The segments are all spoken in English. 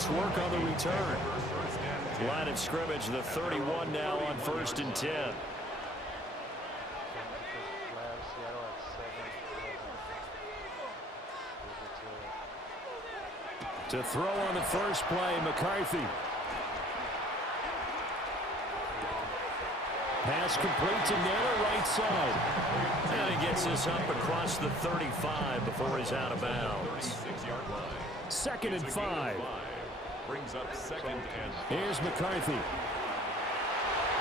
nice work on the return. Line of scrimmage, the 31 now on 1st and 10. To throw on the first play, McCarthy. Pass complete to Naylor, right side. And he gets this up across the 35 before he's out of bounds. 2nd and 5. Brings up 2nd and... Here's McCarthy.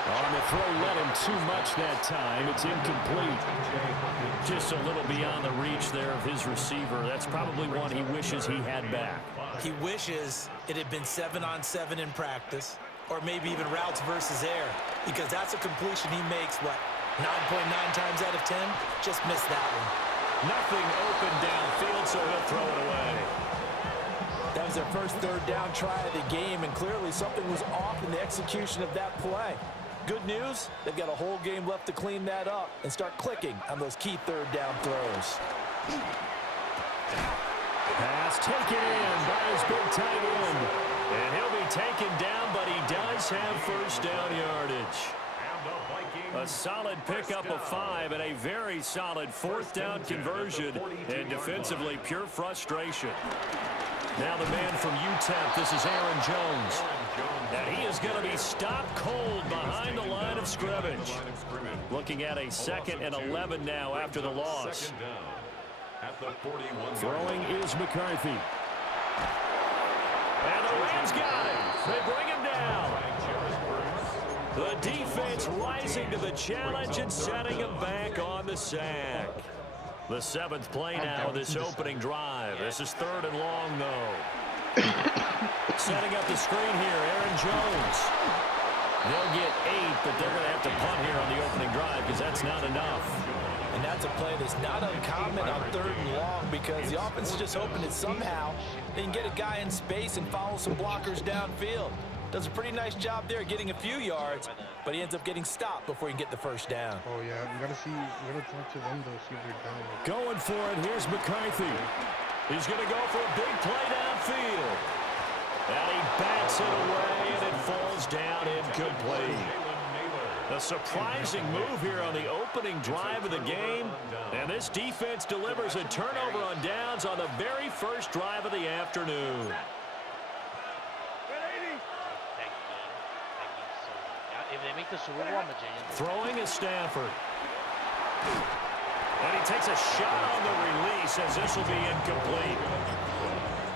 On the throw, led him too much that time. It's incomplete. Just a little beyond the reach there of his receiver. That's probably one he wishes he had back. He wishes it had been 7-on-7 in practice, or maybe even routes versus air, because that's a completion he makes, what, 9.9 times out of 10? Just missed that one. Nothing open downfield, so he'll throw it away. That was their first 3rd down try of the game, and clearly something was off in the execution of that play. Good news, they've got a whole game left to clean that up and start clicking on those key 3rd down throws. Pass taken in by his big tight end. And he'll be taken down, but he does have 1st down yardage. A solid pickup of 5 and a very solid 4th down conversion, and defensively pure frustration. Now the man from UTEP, this is Aaron Jones. And he is going to be stopped cold behind the line of scrimmage. Looking at a 2nd and 11 now after the loss. Throwing is McCarthy. And the Rams got him. They bring him down. The defense rising to the challenge and setting him back on the sack. The 7th play now, this opening drive. This is 3rd and long, though. Setting up the screen here, Aaron Jones. They'll get 8, but they're going to have to punt here on the opening drive because that's not enough. And that's a play that's not uncommon on 3rd and long, because the offense is just hoping that somehow they can get a guy in space and follow some blockers downfield. Does a pretty nice job there getting a few yards, but he ends up getting stopped before he can get the 1st down. Oh, yeah. You got to talk to them, though, see if they're down. Going for it. Here's McCarthy. He's going to go for a big play downfield. And he bats it away, and it falls down incomplete. A surprising move here on the opening drive of the game. And this defense delivers a turnover on downs on the very first drive of the afternoon. Throwing is Stafford. And he takes a shot on the release as this will be incomplete.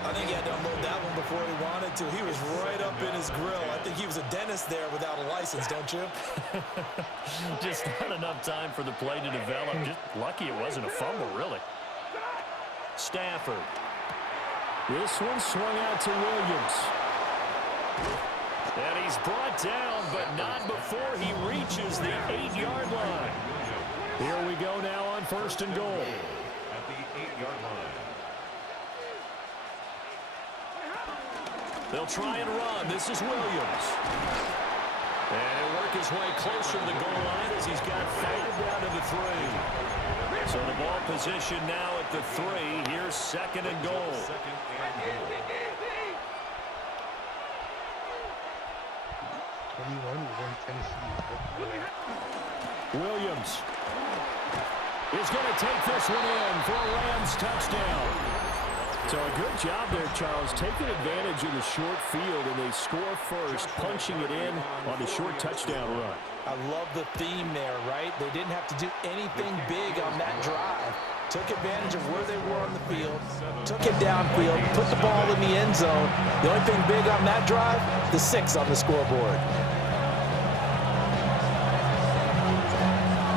I think he had to unload that one before he wanted to. He was right up in his grill. I think he was a dentist there without a license, don't you? Just not enough time for the play to develop. Just lucky it wasn't a fumble, really. Stafford. This one swung out to Williams. And he's brought down, but not before he reaches the 8-yard line. Here we go now on 1st and goal. At the 8-yard line. They'll try and run. This is Williams. And he'll work his way closer to the goal line as he's got 5 down to the 3. So the ball position now at the 3. Here's 2nd and goal. Williams is going to take this one in for a Rams touchdown. So a good job there, Charles, taking advantage of the short field, and they score first, punching it in on the short touchdown run. I love the theme there, right? They didn't have to do anything big on that drive. Took advantage of where they were on the field, took it downfield, put the ball in the end zone. The only thing big on that drive, the 6 on the scoreboard.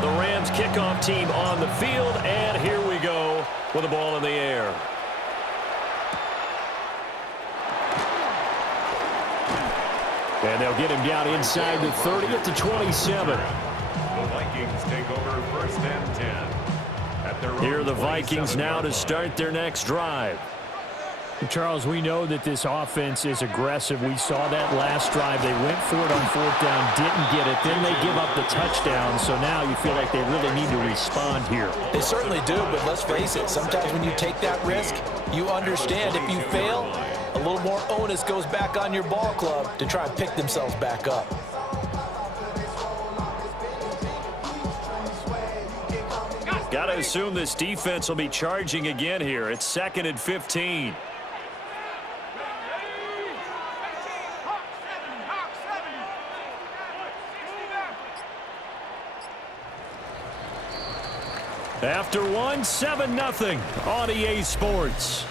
The Rams kickoff team on the field, and here we go with the ball in the air. And they'll get him down inside the 30 at the 27. The Vikings take over 1st and 10. Here are the Vikings now to start their next drive. Charles, we know that this offense is aggressive. We saw that last drive. They went for it on 4th down, didn't get it. Then they give up the touchdown. So now you feel like they really need to respond here. They certainly do, but let's face it. Sometimes when you take that risk, you understand if you fail, a little more onus goes back on your ball club to try and pick themselves back up. Got to assume this defense will be charging again here. It's 2nd and 15. After one, 7-0 on EA Sports.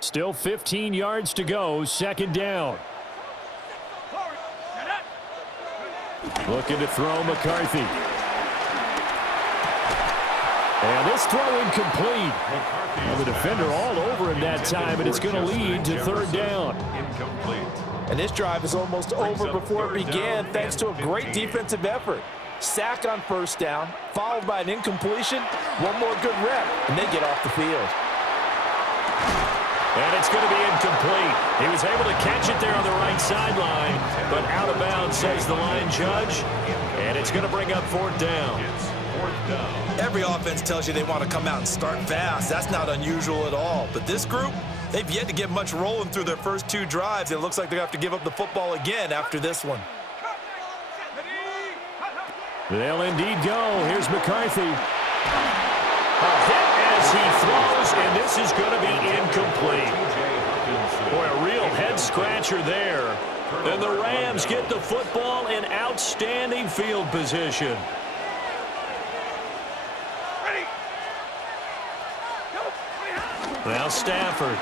Still 15 yards to go, 2nd down. Looking to throw McCarthy. And this throw incomplete. Well, the defender all over him that time, and it's going to lead to 3rd down. Incomplete. And this drive is almost over before it began thanks to a great defensive effort. Sack on 1st down, followed by an incompletion. One more good rep, and they get off the field. And it's going to be incomplete. He was able to catch it there on the right sideline, but out of bounds, says the line judge. And it's going to bring up 4th down. Every offense tells you they want to come out and start fast. That's not unusual at all. But this group, they've yet to get much rolling through their first 2 drives. It looks like they're going to have to give up the football again after this one. They'll indeed go. Here's McCarthy. A hit as he throws, and this is going to be incomplete. Boy, a real head-scratcher there. And the Rams get the football in outstanding field position. Now Stafford.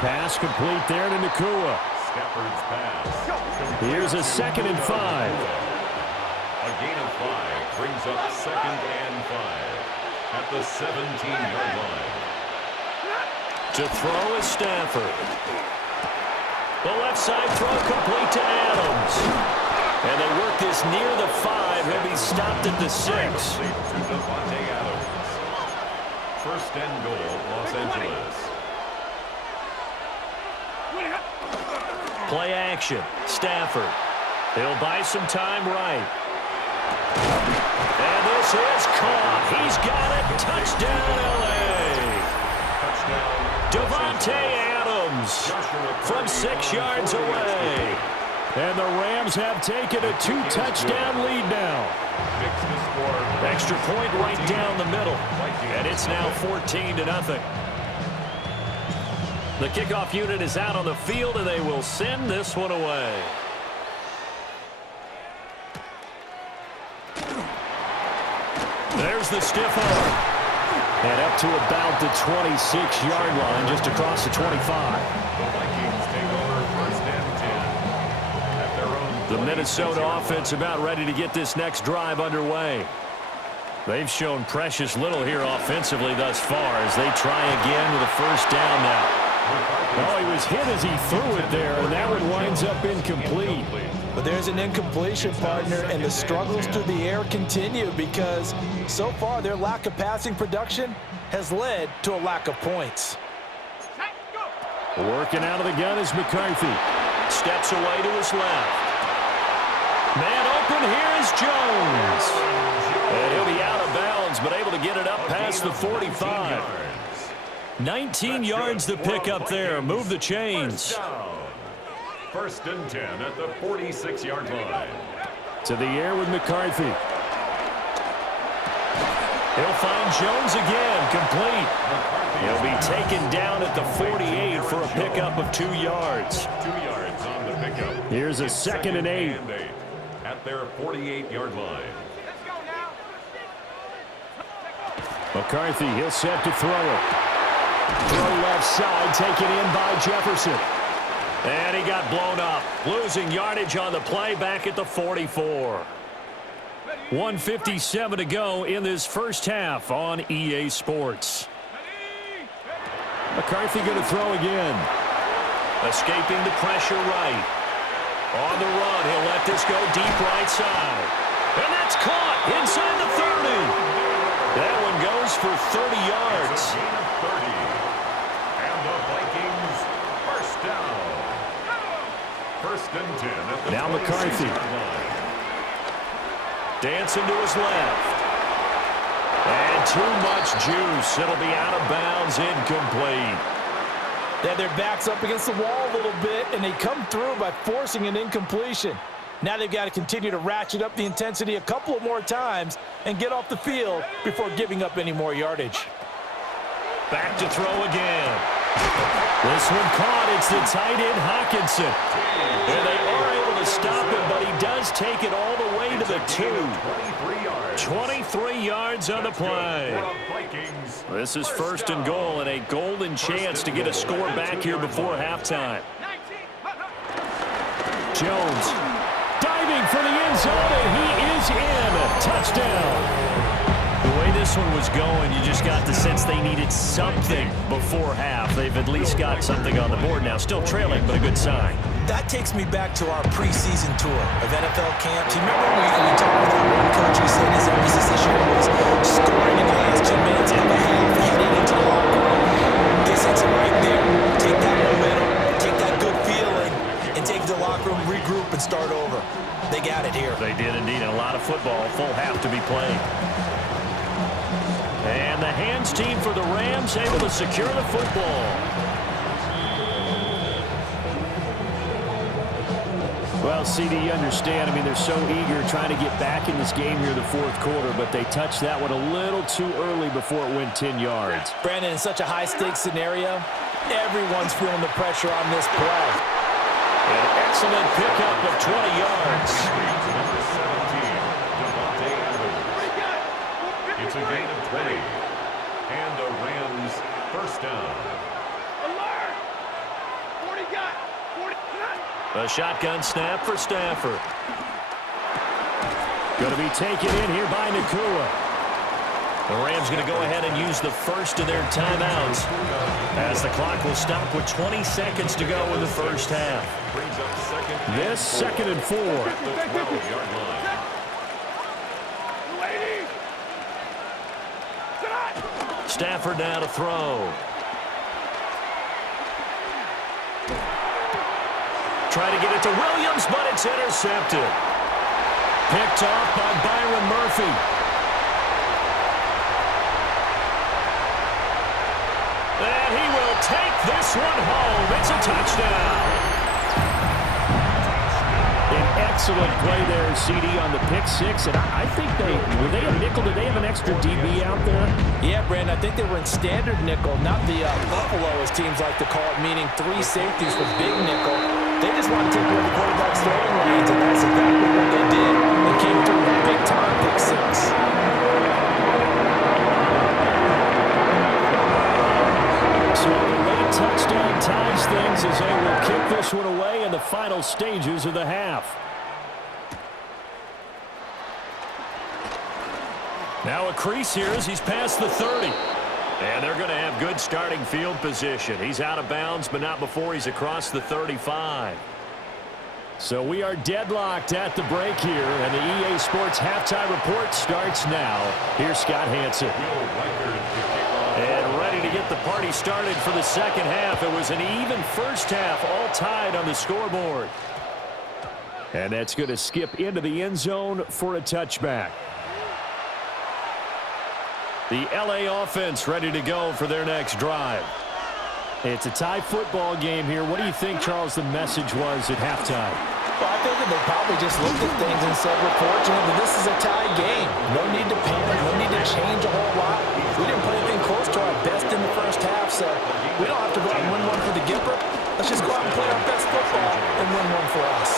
Pass complete there to Nakua. Stafford's pass. Here's a 2nd and 5. A gain of 5 brings up 2nd and 5 at the 17-yard line. To throw is Stafford. The left side throw complete to Adams. And they work this near the 5. He'll be stopped at the 6. To Devontae Adams. 1st and goal, Los Angeles. Play action. Stafford. He'll buy some time right. And this is caught. He's got it. Touchdown, L.A. Devontae Adams from 6 yards away. And the Rams have taken a 2-touchdown lead now. Extra point right down the middle. And it's now 14-0. The kickoff unit is out on the field, and they will send this one away. There's the stiff arm. And up to about the 26-yard line, just across the 25. The Vikings take over 1st and 10 at their own. The Minnesota offense about ready to get this next drive underway. They've shown precious little here offensively thus far as they try again with a 1st down now. Oh, he was hit as he threw it there, and that one winds up incomplete. But there's an incompletion, partner, and the struggles through the air continue because so far their lack of passing production has led to a lack of points. Working out of the gun is McCarthy. Steps away to his left. Man open, here is Jones. And he'll be out of bounds, but able to get it up past the 45. 19 yards to pick up there. Move the chains. 1st and 10 at the 46-yard line. To the air with McCarthy. He'll find Jones again, complete. He'll be taken down at the 48 for a pickup of 2 yards. 2 yards on the pickup. Here's a 2nd and 8. At their 48-yard line. McCarthy, he'll set to throw it. Throw left side, taken in by Jefferson. And he got blown up. Losing yardage on the play back at the 44. 1:57 to go in this first half on EA Sports. McCarthy going to throw again. Escaping the pressure right. On the run, he'll let this go deep right side. And that's caught inside the 30. That one goes for 30 yards. Gain of 30. And the Vikings 1st down. 1st and 10 at the now McCarthy. dancing to his left. And too much juice. It'll be out of bounds, incomplete. They have their backs up against the wall a little bit, and they come through by forcing an incompletion. Now they've got to continue to ratchet up the intensity a couple of more times and get off the field before giving up any more yardage. Back to throw again. This one caught. It's the tight end, Hockenson. And they are able to stop him, but he does take it all the way to the 2. 23 yards on the play. This is first and goal and a golden chance to get a score back here before halftime. Jones diving for the end zone, and he is in. Touchdown. The way this one was going, you just got the sense they needed something before half. They've at least got something on the board now. Still trailing, but a good sign. That takes me back to our preseason tour of NFL camps. You remember we talked with that one coach who said his emphasis this year was scoring in the last 2 minutes of the half, heading into the locker room. This hits it right there. Take that momentum, take that good feeling, and take it to the locker room, regroup, and start over. They got it here. They did indeed. A lot of football, full half to be played. And the hands team for the Rams able to secure the football. Well, CD, you understand. I mean, they're so eager trying to get back in this game here in the fourth quarter, but they touched that one a little too early before it went 10 yards. Brandon, in such a high-stakes scenario, everyone's feeling the pressure on this play. An excellent pickup of 20 yards. It's a gain of 20. And a Rams first down. A shotgun snap for Stafford. Going to be taken in here by Nakua. The Rams going to go ahead and use the first of their timeouts as the clock will stop with 20 seconds to go in the first half. This 2nd and 4. At the 12-yard line. Stafford now to throw. Try to get it to Williams, but it's intercepted. Picked off by Byron Murphy. And he will take this one home. It's a touchdown. An excellent play there, CD, on the pick six. And I think were they a nickel? Did they have an extra DB out there? Yeah, Brandon, I think they were in standard nickel, not the Buffalo, as teams like to call it, meaning 3 safeties for big nickel. They just want to take away the quarterback's throwing lanes, and that's exactly what they did. They came through with a big-time pick six. So the late touchdown ties things as they will kick this one away in the final stages of the half. Now a crease here as he's past the 30. And they're going to have good starting field position. He's out of bounds, but not before he's across the 35. So we are deadlocked at the break here, and the EA Sports halftime report starts now. Here's Scott Hansen. And ready to get the party started for the second half. It was an even first half, all tied on the scoreboard. And that's going to skip into the end zone for a touchback. The LA offense ready to go for their next drive. It's a tie football game here. What do you think, Charles, the message was at halftime? Well, I think that they probably just looked at things and said, we're fortunate that this is a tie game. No need to panic. No need to change a whole lot. We didn't play anything close to our best in the first half, so we don't have to go out and win one for the Gipper. Let's just go out and play our best football and win one for us.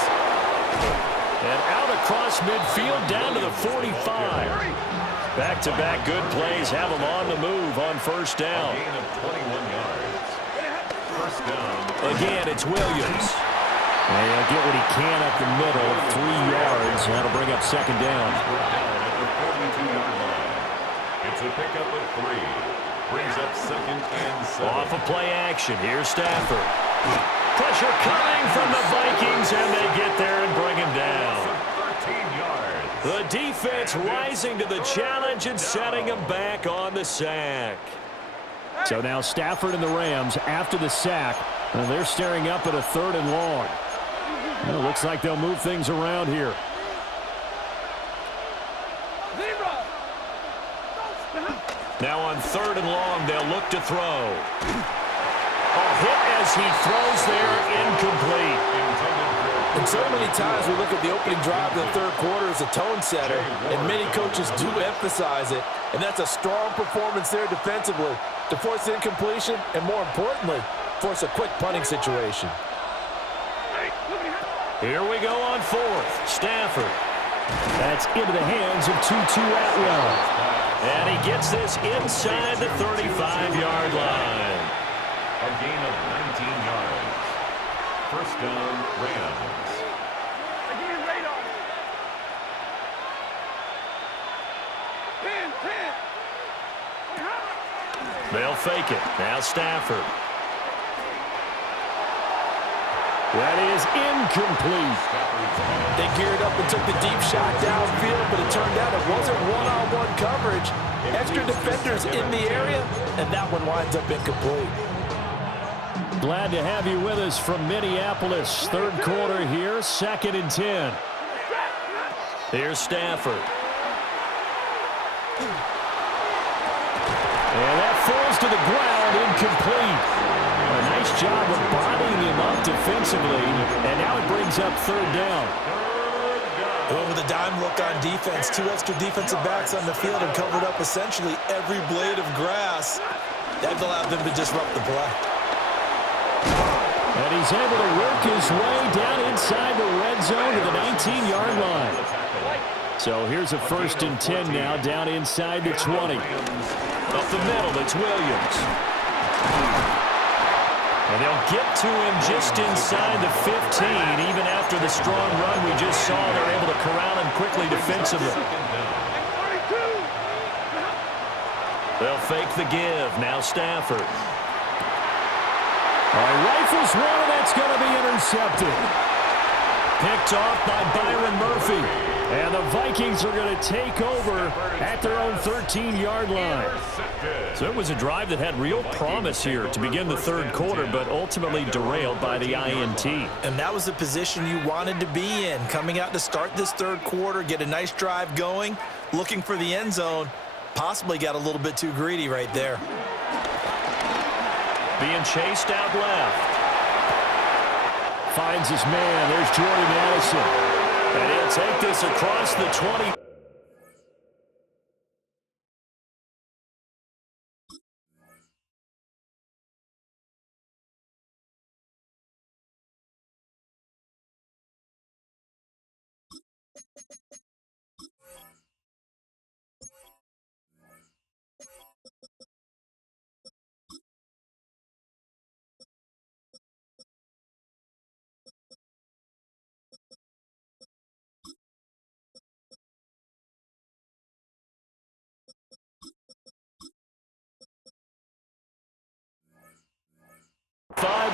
And out across midfield down to the 45. Back-to-back good plays have them on the move on first down. A gain of 21 yards. First down. Again, it's Williams. And he'll get what he can up the middle, 3 yards. That'll bring up second down. Down at the 42-yard line. It's a pickup of 3. Brings up second and 7. Off of play action. Here's Stafford. Pressure coming from the Vikings, and they get there and bring him down. 13 yards. The defense rising to the challenge and setting him back on the sack. So now Stafford and the Rams, after the sack, they're staring up at a 3rd and long. Well, looks like they'll move things around here. Now on 3rd and long, they'll look to throw. A hit as he throws there, incomplete. And so many times we look at the opening drive of the third quarter as a tone setter, and many coaches do emphasize it, and that's a strong performance there defensively to force incompletion and, more importantly, force a quick punting situation. Here we go on 4th. Stafford. That's into the hands of Tutu Atwell. And he gets this inside the 35-yard line. A gain of 19 yards. First down, Rams. They'll fake it. Now Stafford. That is incomplete. They geared up and took the deep shot downfield, but it turned out it wasn't one-on-one coverage. Extra defenders in the area, and that one winds up incomplete. Glad to have you with us from Minneapolis. Third quarter here, 2nd and 10. Here's Stafford. And that falls to the ground, incomplete. A nice job of bodying him up defensively, and now it brings up 3rd down. With a dime look on defense, 2 extra defensive backs on the field and covered up essentially every blade of grass. That allowed them to disrupt the play. And he's able to work his way down inside the red zone to the 19-yard line. So here's a 1st and 10 now, down inside the 20. Up the middle, it's Williams. And they'll get to him just inside the 15. Even after the strong run we just saw, they're able to corral him quickly defensively. They'll fake the give. Now Stafford. All right, rifles one, and that's going to be intercepted. Picked off by Byron Murphy. And the Vikings are going to take over at their own 13-yard line. So it was a drive that had real promise here to begin the third quarter, but ultimately derailed by the INT. And that was the position you wanted to be in, coming out to start this third quarter, get a nice drive going, looking for the end zone. Possibly got a little bit too greedy right there. Being chased out left. Finds his man. There's Jordy Madison. And he'll take this across the 20.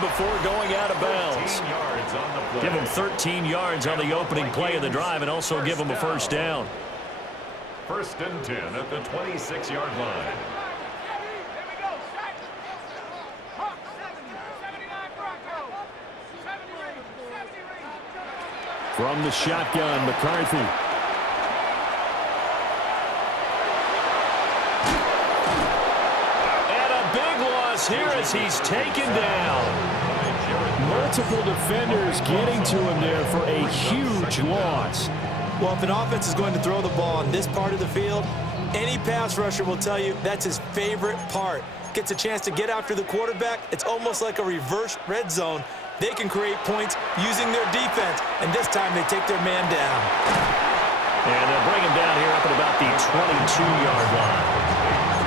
Before going out of bounds. Give them 13 yards on the opening play of the drive and also give them a first down. 1st and 10 at the 26-yard line. From the shotgun, McCarthy. Here as he's taken down. Multiple defenders getting to him there for a huge loss. Well, if an offense is going to throw the ball on this part of the field, any pass rusher will tell you that's his favorite part. Gets a chance to get after the quarterback. It's almost like a reverse red zone. They can create points using their defense, and this time they take their man down. And they'll bring him down here up at about the 22-yard line.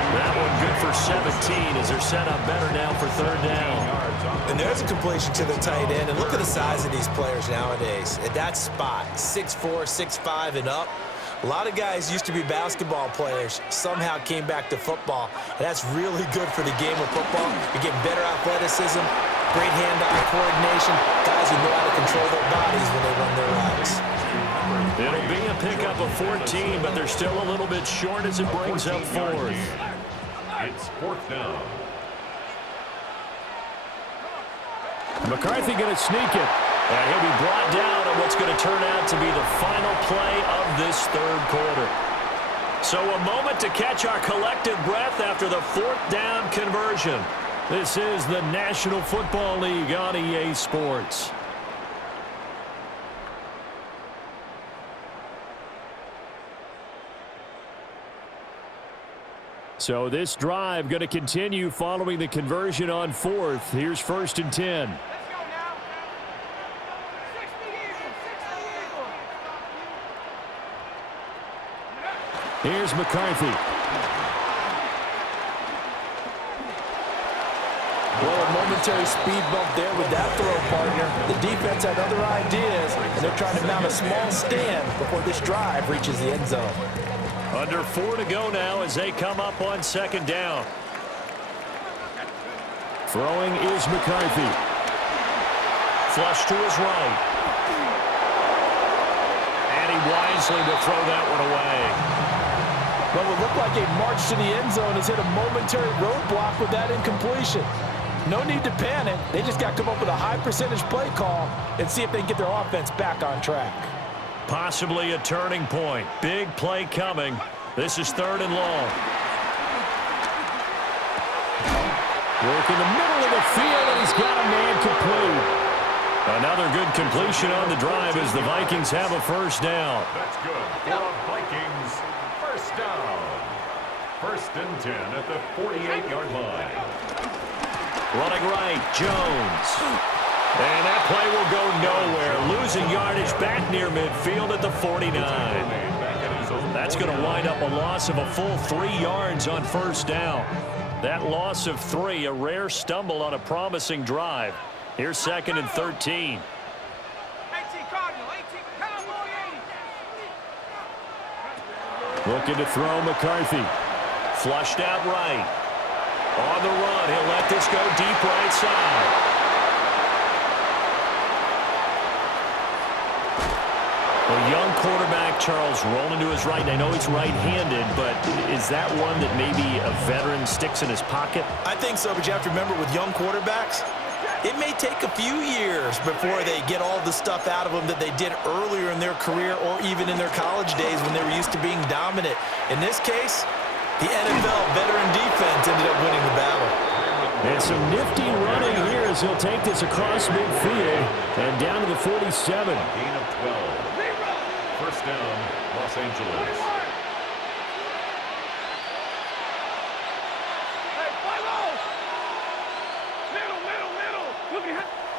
That one good for 17 as they're set up better now for 3rd down. And there's a completion to the tight end. And look at the size of these players nowadays. At that spot, 6'4", 6'5", and up. A lot of guys used to be basketball players, somehow came back to football. And that's really good for the game of football. You get better athleticism, great hand-eye coordination, guys who know how to control their bodies when they run their routes. It'll be a pickup of 14, but they're still a little bit short as it brings up 4th. It's 4th down. McCarthy going to sneak it. And he'll be brought down on what's going to turn out to be the final play of this third quarter. So a moment to catch our collective breath after the fourth down conversion. This is the National Football League on EA Sports. So this drive going to continue following the conversion on fourth. Here's 1st and 10. Here's McCarthy. Well, a momentary speed bump there with that throw, partner. The defense had other ideas, and they're trying to mount a small stand before this drive reaches the end zone. Under 4 to go now as they come up on 2nd down. Throwing is McCarthy. Flush to his right. And he wisely to throw that one away. Well, it looked like a march to the end zone has hit a momentary roadblock with that incompletion. No need to panic. They just got to come up with a high percentage play call and see if they can get their offense back on track. Possibly a turning point. Big play coming. This is 3rd and long. Work in the middle of the field, and he's got a man complete. Another good completion on the drive as the Vikings have a 1st down. That's good for the Vikings. 1st down. 1st and 10 at the 48-yard line. Running right, Jones. And that play will go nowhere. Losing yardage back near midfield at the 49. That's going to wind up a loss of a full 3 yards on 1st down. That loss of 3, a rare stumble on a promising drive. Here's 2nd and 13. Looking to throw McCarthy. Flushed out right. On the run, he'll let this go deep right side. A young quarterback, Charles, rolling to his right. And I know he's right-handed, but is that one that maybe a veteran sticks in his pocket? I think so, but you have to remember with young quarterbacks, it may take a few years before they get all the stuff out of them that they did earlier in their career or even in their college days when they were used to being dominant. In this case, the NFL veteran defense ended up winning the battle. And some nifty running here as he'll take this across midfield and down to the 47. Gain of 12. 1st down, Los Angeles.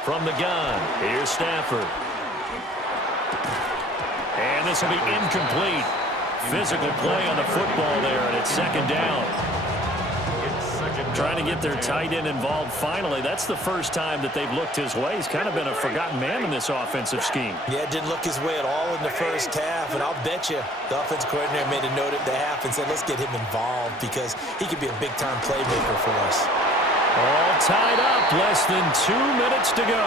From the gun, here's Stafford. And this will be incomplete. Physical play on the football there, and it's 2nd down. Trying to get their tight end involved finally. That's the first time that they've looked his way. He's kind of been a forgotten man in this offensive scheme. Yeah, it didn't look his way at all in the first half, and I'll bet you the offense coordinator made a note at the half and said, let's get him involved because he could be a big-time playmaker for us. All tied up, less than 2 minutes to go.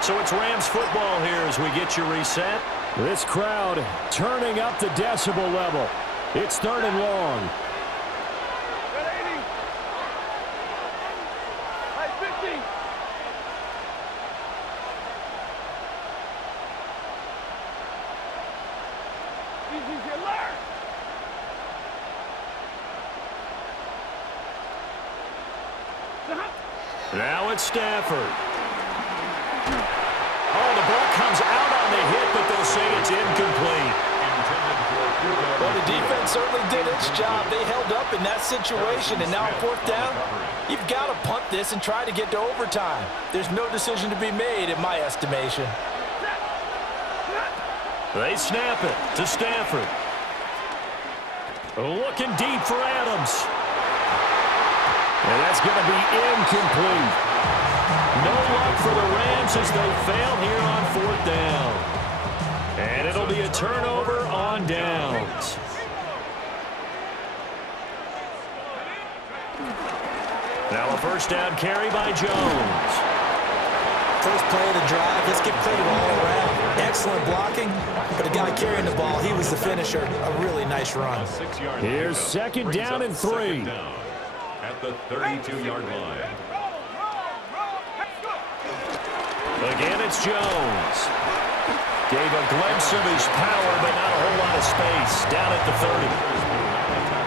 So it's Rams football here as we get you reset. This crowd turning up the decibel level. It's 3rd and long. Now it's Stafford. Oh, the ball comes out on the hit, but they'll say it's incomplete. Well, the defense certainly did its job. They held up in that situation, and now on 4th down, you've got to punt this and try to get to overtime. There's no decision to be made in my estimation. They snap it to Stafford. Looking deep for Adams. And that's going to be incomplete. No luck for the Rams as they fail here on 4th down. And it'll be a turnover on downs. Now a 1st down carry by Jones. First play of the drive, let's give credit all around. Excellent blocking, but the guy carrying the ball, he was the finisher. A really nice run. Here's 2nd down and 3. At the 32-yard line. Again, it's Jones. Gave a glimpse of his power, but not a whole lot of space. Down at the 30.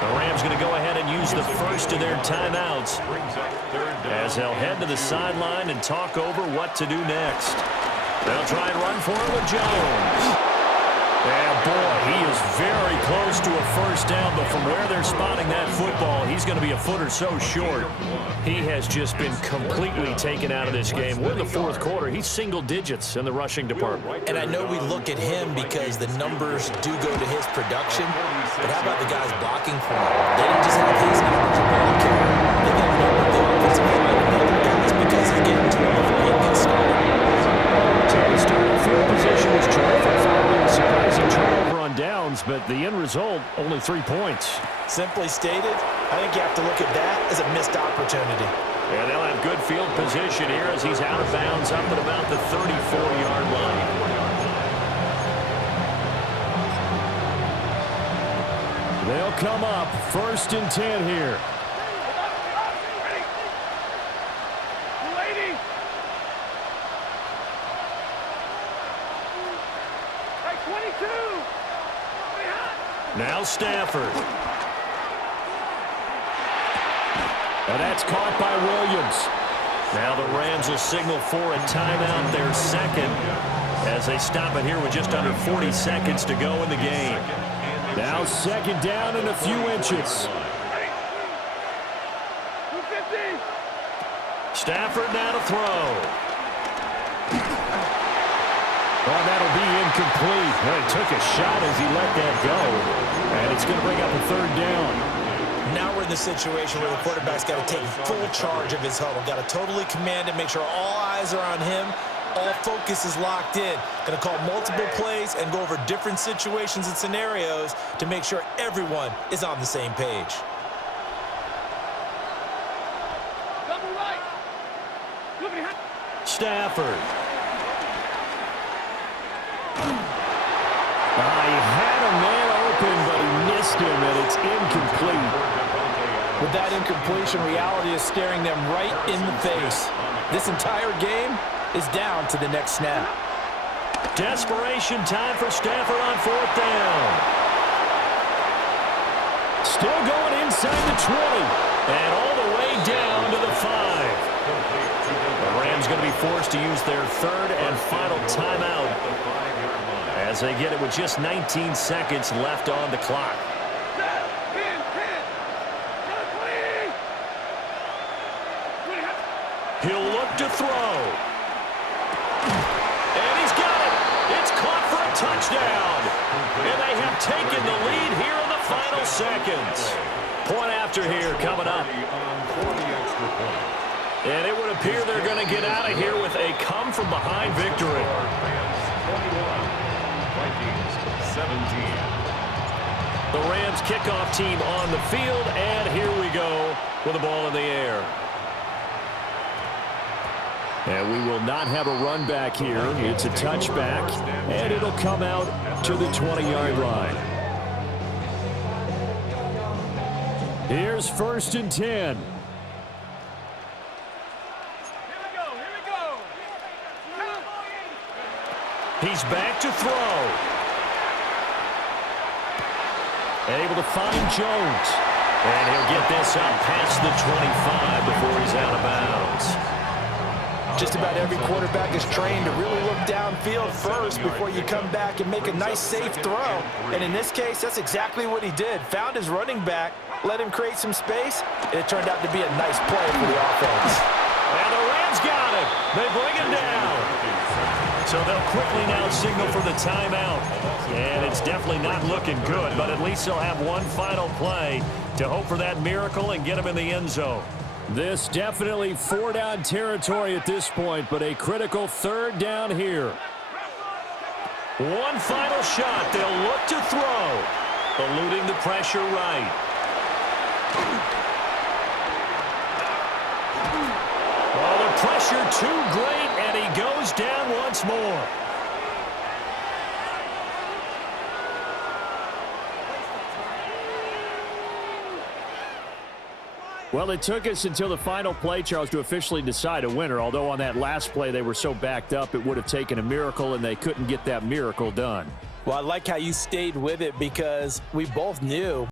The Rams going to go ahead and use the first of their timeouts as they'll head to the sideline and talk over what to do next. They'll try and run for it with Jones. And boy, he is very close to a first down, but from where they're spotting that football, he's going to be a foot or so short. He has just been completely taken out of this game. We're in the fourth quarter. He's single digits in the rushing department. And I know we look at him because the numbers do go to his production, but how about the guys blocking for him? They didn't just have his numbers of ball carry. They got a number of the offensive line and other guys because he's getting to him before he gets started. So the starting field position was terrific following a surprising turnover on downs, but the end result, only 3 points. Simply stated, I think you have to look at that as a missed opportunity. And they'll have good field position here as he's out of bounds up at about the 34-yard line. They'll come up 1st and 10 here. Now Stafford. And that's caught by Williams. Now the Rams will signal for a timeout, their second, as they stop it here with just under 40 seconds to go in the game. Now 2nd down and a few inches. Stafford now to throw. Oh, that'll be incomplete. Well, he took a shot as he let that go. And it's going to bring up a 3rd down. Now we're in the situation where the quarterback's got to take full charge of his huddle. Got to totally command it, make sure all eyes are on him. All focus is locked in. Going to call multiple plays and go over different situations and scenarios to make sure everyone is on the same page. Stafford. He had a man open, but he missed him, and it's incomplete. With that incompletion, reality is staring them right in the face. This entire game is down to the next snap. Desperation time for Stafford on 4th down. Still going inside the 20. And all the way down to the 5. The Rams going to be forced to use their 3rd and final timeout as they get it with just 19 seconds left on the clock. He'll look to throw. And he's got it. It's caught for a touchdown. And they have taken the lead here in the final seconds. Point after here coming up. And it would appear they're going to get out of here with a come-from-behind victory. Vikings 17. The Rams kickoff team on the field, and here we go with the ball in the air. And we will not have a run back here. It's a touchback, and it'll come out to the 20-yard line. Here's 1st and 10. He's back to throw. And able to find Jones. And he'll get this up past the 25 before he's out of bounds. Just about every quarterback is trained to really look downfield first before you come back and make a nice, safe throw. And in this case, that's exactly what he did. Found his running back, let him create some space, and it turned out to be a nice play for the offense. And the Rams got it. They bring him down. So they'll quickly now signal for the timeout. And it's definitely not looking good, but at least they'll have one final play to hope for that miracle and get him in the end zone. This definitely 4-down territory at this point, but a critical 3rd down here. One final shot. They'll look to throw. Eluding the pressure right. Oh, the pressure too great, and he goes down once more. Well, it took us until the final play, Charles, to officially decide a winner, although on that last play they were so backed up it would have taken a miracle, and they couldn't get that miracle done. Well, I like how you stayed with it because we both knew